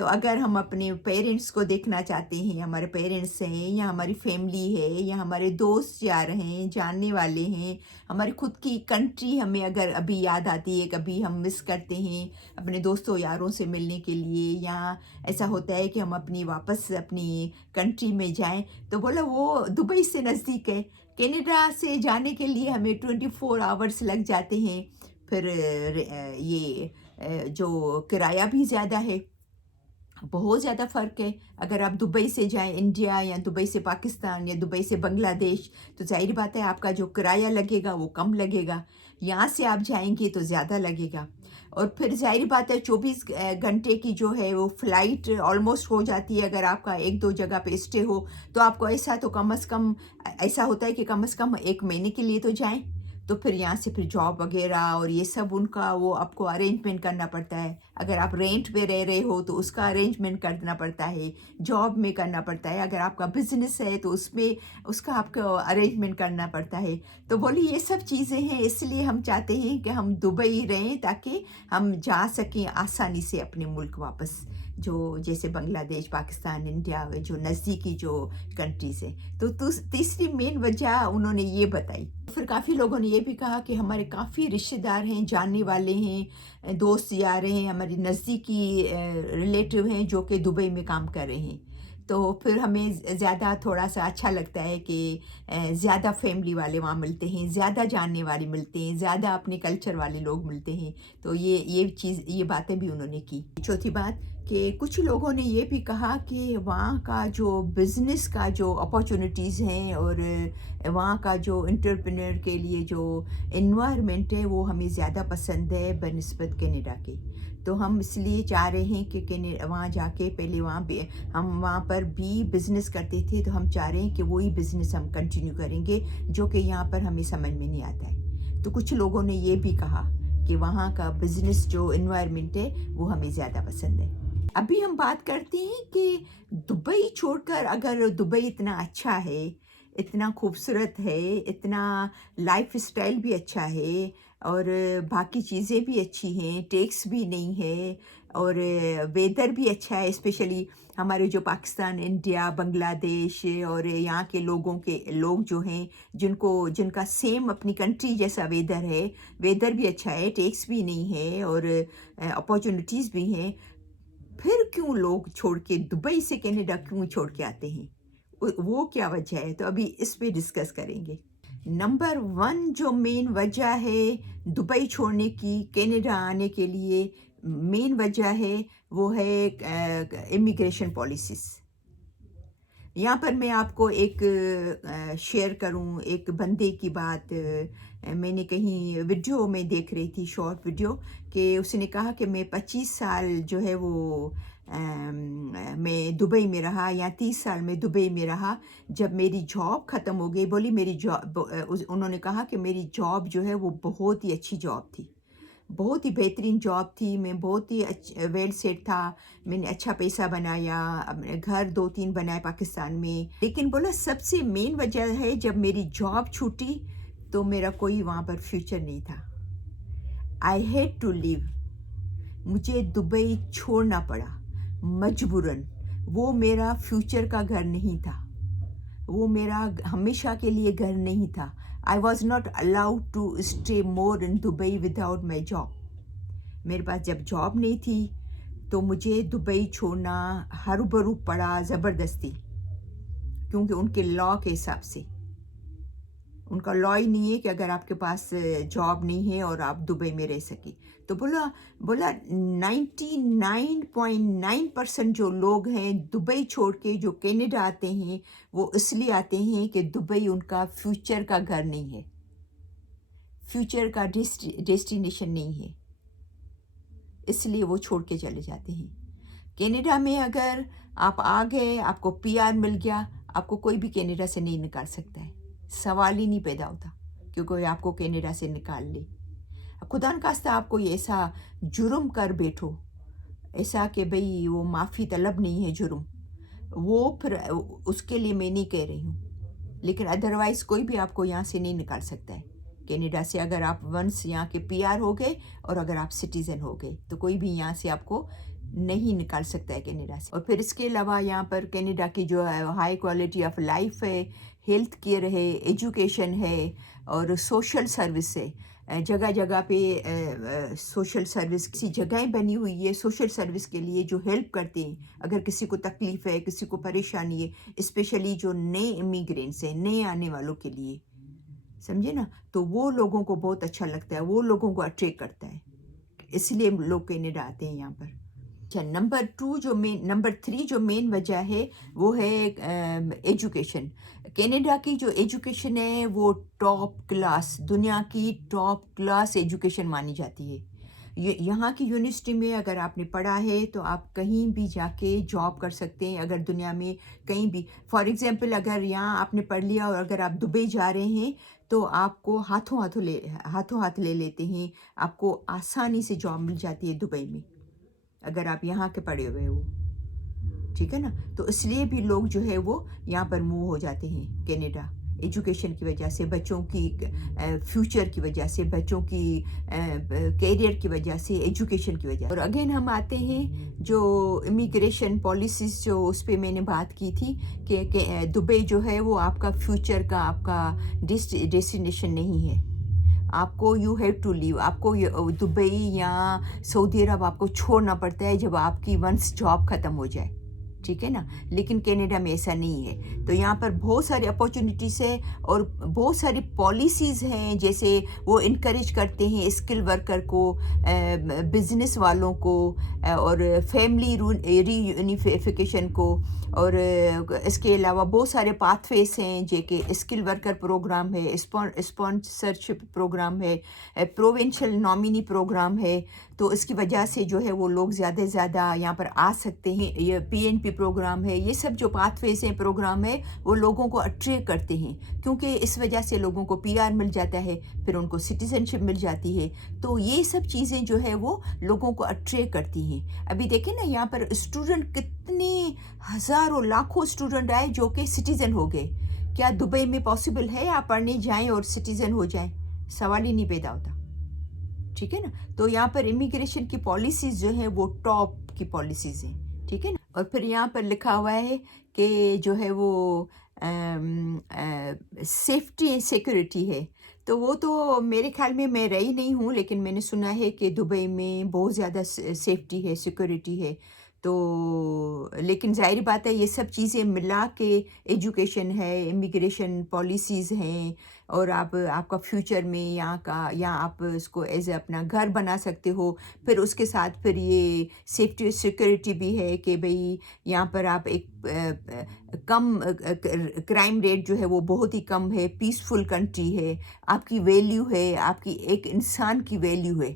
تو اگر ہم اپنے پیرنٹس کو دیکھنا چاہتے ہیں، ہمارے پیرنٹس ہیں یا ہماری فیملی ہے یا ہمارے دوست جا رہے ہیں، جاننے والے ہیں، ہماری خود کی کنٹری ہمیں اگر ابھی یاد آتی ہے، کبھی ہم مس کرتے ہیں اپنے دوستوں یاروں سے ملنے کے لیے، یا ایسا ہوتا ہے کہ ہم واپس اپنی کنٹری میں جائیں، تو بولا وہ دبئی سے نزدیک ہے. کینیڈا سے جانے کے لیے ہمیں 24 آورس لگ جاتے ہیں. پھر یہ جو کرایہ بھی زیادہ ہے، بہت زیادہ فرق ہے. اگر آپ دبئی سے جائیں انڈیا، یا دبئی سے پاکستان، یا دبئی سے بنگلہ دیش، تو ظاہر بات ہے آپ کا جو کرایہ لگے گا وہ کم لگے گا. یہاں سے آپ جائیں گے تو زیادہ لگے گا. اور پھر ظاہر بات ہے 24 گھنٹے کی جو ہے وہ فلائٹ آلموسٹ ہو جاتی ہے. اگر آپ کا ایک دو جگہ پہ اسٹے ہو تو آپ کو ایسا تو کم از کم ایسا ہوتا ہے کہ کم از کم 1 مہینے کے لیے تو جائیں. تو پھر یہاں سے پھر جاب وغیرہ اور یہ سب ان کا وہ آپ کو ارینجمنٹ کرنا پڑتا ہے. اگر آپ رینٹ پہ رہ رہے ہو تو اس کا ارینجمنٹ کرنا پڑتا ہے، جاب میں کرنا پڑتا ہے. اگر آپ کا بزنس ہے تو اس کا آپ کو ارینجمنٹ کرنا پڑتا ہے. تو بولی یہ سب چیزیں ہیں، اس لیے ہم چاہتے ہیں کہ ہم دبئی رہیں تاکہ ہم جا سکیں آسانی سے اپنے ملک واپس، جو جیسے بنگلہ دیش، پاکستان، انڈیا، جو نزدیکی جو کنٹریز ہیں. تو تیسری مین وجہ انہوں نے یہ بتائی. پھر کافی لوگوں نے یہ بھی کہا کہ ہمارے کافی رشتہ دار ہیں، جاننے والے ہیں، دوست جا رہے ہیں، ہماری نزدیکی ریلیٹیو ہیں جو کہ دبئی میں کام کر رہے ہیں. تو پھر ہمیں زیادہ تھوڑا سا اچھا لگتا ہے کہ زیادہ فیملی والے وہاں ملتے ہیں، زیادہ جاننے والے ملتے ہیں، زیادہ اپنے کلچر والے لوگ ملتے ہیں. تو یہ باتیں بھی انہوں نے کی. چوتھی بات کہ کچھ لوگوں نے یہ بھی کہا کہ وہاں کا جو بزنس کا جو اپارچونیٹیز ہیں اور وہاں کا جو انٹرپرینور کے لیے جو انوائرمنٹ ہے وہ ہمیں زیادہ پسند ہے بنسبت کینیڈا کے. تو ہم اس لیے چاہ رہے ہیں کہ وہاں جا کے پہلے ہم وہاں پر بھی بزنس کرتے تھے، تو ہم چاہ رہے ہیں کہ وہی بزنس ہم کنٹینیو کریں گے جو کہ یہاں پر ہمیں سمجھ میں نہیں آتا ہے. تو کچھ لوگوں نے یہ بھی کہا کہ وہاں کا بزنس جو انوائرمنٹ ہے وہ ہمیں زیادہ پسند ہے. ابھی ہم بات کرتے ہیں کہ دبئی چھوڑ کر، اگر دبئی اتنا اچھا ہے، اتنا خوبصورت ہے، اتنا لائف اسٹائل بھی اچھا ہے، اور باقی چیزیں بھی اچھی ہیں، ٹیکس بھی نہیں ہے، اور ویدر بھی اچھا ہے. اسپیشلی ہمارے جو پاکستان، انڈیا، بنگلہ دیش اور یہاں کے لوگ جو ہیں جن کا سیم اپنی کنٹری جیسا ویدر ہے، ویدر بھی اچھا ہے، ٹیکس بھی نہیں ہے، اور اپارچونیٹیز بھی ہیں. پھر کیوں لوگ چھوڑ کے دبئی سے کینیڈا کیوں چھوڑ کے آتے ہیں؟ وہ کیا وجہ ہے؟ تو ابھی اس پہ ڈسکس کریں گے. نمبر 1 جو مین وجہ ہے دبئی چھوڑنے کی، کینیڈا آنے کے لیے مین وجہ ہے وہ ہے امیگریشن پالیسیز. یہاں پر میں آپ کو ایک شیئر کروں ایک بندے کی بات. میں نے کہیں ویڈیو میں دیکھ رہی تھی، شارٹ ویڈیو، کہ اس نے کہا کہ میں 25 سال جو ہے وہ میں دبئی میں رہا، یا 30 سال میں دبئی میں رہا. جب میری جاب ختم ہو گئی، بولی میری جاب، انہوں نے کہا کہ میری جاب جو ہے وہ بہت ہی اچھی جاب تھی، بہت ہی بہترین جاب تھی، میں بہت ہی ویل سیٹ تھا، میں نے اچھا پیسہ بنایا، گھر 2-3 بنائے پاکستان میں. لیکن بولا سب سے مین وجہ ہے جب میری جاب چھوٹی تو میرا کوئی وہاں پر فیوچر نہیں تھا. آئی ہیڈ ٹو لیو. مجھے دبئی چھوڑنا پڑا مجبوراً. وہ میرا فیوچر کا گھر نہیں تھا، وہ میرا ہمیشہ کے لیے گھر نہیں تھا. I was not allowed to stay more in Dubai without my job. میرے پاس جب جاب نہیں تھی تو مجھے دبئی چھوڑنا ہر برو پڑا زبردستی، کیونکہ ان کے لاء کے حساب سے، ان کا لاء ہی نہیں ہے کہ اگر آپ کے پاس جاب نہیں ہے اور آپ دبئی میں رہ سکیں. تو بولا 99.9% جو لوگ ہیں دبئی چھوڑ کے جو کینیڈا آتے ہیں وہ اس لیے آتے ہیں کہ دبئی ان کا فیوچر کا گھر نہیں ہے، فیوچر کا ڈیسٹینیشن نہیں ہے، اس لیے وہ چھوڑ کے چلے جاتے ہیں. کینیڈا میں اگر آپ آ گئے، آپ کو PR مل گیا، آپ کو کوئی بھی کینیڈا سے نہیں نکال سکتا ہے، سوال ہی نہیں پیدا ہوتا کہ کوئی آپ کو کینیڈا سے نکال لے. خدا نخواستہ آپ کوئی ایسا جرم کر بیٹھو، ایسا کہ بھئی وہ معافی طلب نہیں ہے جرم، وہ پھر اس کے لیے میں نہیں کہہ رہی ہوں، لیکن ادروائز کوئی بھی آپ کو یہاں سے نہیں نکال سکتا ہے کینیڈا سے. اگر آپ ونس یہاں کے PR ہو گئے اور اگر آپ سٹیزن ہو گئے تو کوئی بھی یہاں سے آپ کو نہیں نکال سکتا ہے کینیڈا سے. اور پھر اس کے علاوہ یہاں پر کینیڈا کی جو ہے ہائی کوالٹی آف لائف ہے، ہیلتھ کیئر ہے، ایجوکیشن ہے اور سوشل سروس ہے. جگہ جگہ پہ سوشل سروس کسی جگہیں بنی ہوئی ہے سوشل سروس کے لیے جو ہیلپ کرتے ہیں. اگر کسی کو تکلیف ہے، کسی کو پریشانی ہے، اسپیشلی جو نئے امیگرینٹس ہیں، نئے آنے والوں کے لیے، سمجھے نا، تو وہ لوگوں کو بہت اچھا لگتا ہے، وہ لوگوں کو اٹریکٹ کرتا ہے، اس لیے لوگ کینیڈا آتے ہیں یہاں پر. اچھا، نمبر 3 جو مین وجہ ہے وہ ہے ایجوکیشن. کینیڈا کی جو ایجوکیشن ہے وہ ٹاپ کلاس، دنیا کی ٹاپ کلاس ایجوکیشن مانی جاتی ہے. یہاں کی یونیورسٹی میں اگر آپ نے پڑھا ہے تو آپ کہیں بھی جا کے جاب کر سکتے ہیں. اگر دنیا میں کہیں بھی، فار ایگزامپل اگر یہاں آپ نے پڑھ لیا اور اگر آپ دبئی جا رہے ہیں تو آپ کو ہاتھوں ہاتھ لے لیتے ہیں، آپ کو آسانی سے جاب مل جاتی ہے دبئی میں اگر آپ یہاں کے پڑھے ہوئے ہو، ٹھیک ہے نا. تو اس لیے بھی لوگ جو ہے وہ یہاں پر موو ہو جاتے ہیں کینیڈا، ایجوکیشن کی وجہ سے، بچوں کی فیوچر کی وجہ سے، بچوں کی کیریئر کی وجہ سے، ایجوکیشن کی وجہ سے. اور اگین ہم آتے ہیں جو امیگریشن پالیسیز جو اس پہ میں نے بات کی تھی کہ دبئی جو ہے وہ آپ کا فیوچر کا، آپ کا ڈیسٹینیشن نہیں ہے. آپ کو یو ہیو ٹو لیو، آپ کو دبئی یا سعودی عرب آپ کو چھوڑنا پڑتا ہے جب آپ کی ونس جاب ختم ہو جائے، ٹھیک ہے نا. لیکن کینیڈا میں ایسا نہیں ہے. تو یہاں پر بہت ساری اپارچونیٹیز ہے اور بہت ساری پالیسیز ہیں، جیسے وہ انکریج کرتے ہیں اسکل ورکر کو، بزنس والوں کو، اور فیملی ری یونیفیکیشن کو. اور اس کے علاوہ بہت سارے پاتھ ویز ہیں جو کہ اسکل ورکر پروگرام ہے، اسپانسرشپ پروگرام ہے، پروونشل نامینی پروگرام ہے. تو اس کی وجہ سے جو ہے وہ لوگ زیادہ سے زیادہ یہاں پر آ سکتے ہیں. یہ PNP پروگرام ہے، یہ سب جو پاتھ ویز ہیں پروگرام ہے وہ لوگوں کو اٹریکٹ کرتے ہیں، کیونکہ اس وجہ سے لوگوں کو PR مل جاتا ہے، پھر ان کو سٹیزن شپ مل جاتی ہے. تو یہ سب چیزیں جو ہے وہ لوگوں کو اٹریکٹ کرتی ہیں. ابھی دیکھیں نا یہاں پر اسٹوڈنٹ کتنے ہزاروں لاکھوں اسٹوڈنٹ آئے جو کہ سٹیزن ہو گئے. کیا دبئی میں پاسبل ہے آپ پڑھنے جائیں اور سٹیزن ہو جائیں؟ سوال ہی نہیں پیدا ہوتا، ٹھیک ہے نا. تو یہاں پر امیگریشن کی پالیسیز جو ہیں وہ ٹاپ کی پالیسیز ہیں، ٹھیک ہے نا. اور پھر یہاں پر لکھا ہوا ہے کہ جو ہے وہ سیفٹی اینڈ سیکورٹی ہے. تو وہ تو میرے خیال میں رہی نہیں ہوں، لیکن میں نے سنا ہے کہ دبئی میں بہت زیادہ سیفٹی ہے، سیکورٹی ہے. تو لیکن ظاہر بات ہے یہ سب چیزیں ملا کے ایجوکیشن ہے، امیگریشن پالیسیز ہیں، اور آپ کا فیوچر میں یہاں آپ اس کو ایز اے اپنا گھر بنا سکتے ہو. پھر اس کے ساتھ پھر یہ سیفٹی اور سیکورٹی بھی ہے کہ بھئی یہاں پر آپ ایک کم کرائم ریٹ جو ہے وہ بہت ہی کم ہے، پیسفل کنٹری ہے، آپ کی ویلیو ہے، آپ کی ایک انسان کی ویلیو ہے،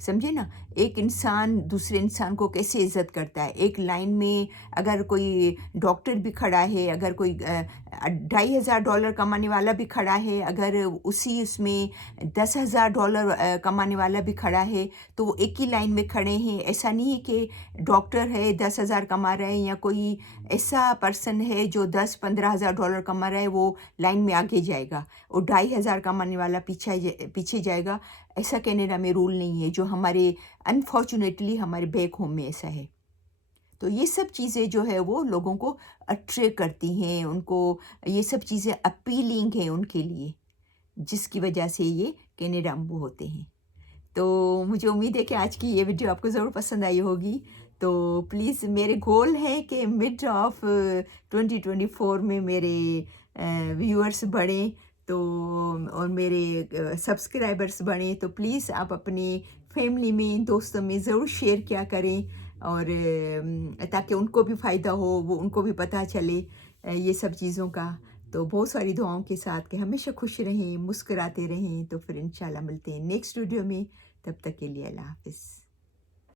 سمجھے نا. ایک انسان دوسرے انسان کو کیسے عزت کرتا ہے. ایک لائن میں اگر کوئی ڈاکٹر بھی کھڑا ہے، اگر کوئی $2,500 کمانے والا بھی کھڑا ہے، اگر اس میں $10,000 کمانے والا بھی کھڑا ہے تو وہ ایک ہی لائن میں کھڑے ہیں. ایسا نہیں ہے کہ ڈاکٹر ہے 10,000 کما رہا ہے یا کوئی ایسا پرسن ہے جو $10,000-15,000 کما رہا ہے وہ لائن میں آگے جائے گا اور 2,500 کمانے والا پیچھے جائے گا. ایسا کینیڈا میں رول نہیں ہے، جو ہمارے انفارچونیٹلی ہمارے بیک ہوم میں ایسا ہے. تو یہ سب چیزیں جو ہے وہ لوگوں کو اٹریکٹ کرتی ہیں، ان کو یہ سب چیزیں اپیلنگ ہیں ان کے لیے، جس کی وجہ سے یہ کینیڈا موو ہوتے ہیں. تو مجھے امید ہے کہ آج کی یہ ویڈیو آپ کو ضرور پسند آئی ہوگی. تو پلیز میرے گول ہے کہ مڈ آف 2024 میں میرے ویورز بڑھیں تو اور میرے سبسکرائبرز بڑھیں. تو پلیز آپ اپنی فیملی میں، دوستوں میں ضرور شیئر کیا کریں، اور تاکہ ان کو بھی فائدہ ہو، وہ ان کو بھی پتہ چلے یہ سب چیزوں کا. تو بہت ساری دعاؤں کے ساتھ کہ ہمیشہ خوش رہیں، مسکراتے رہیں. تو پھر انشاءاللہ ملتے ہیں نیکسٹ ویڈیو میں. تب تک کے لیے اللہ حافظ.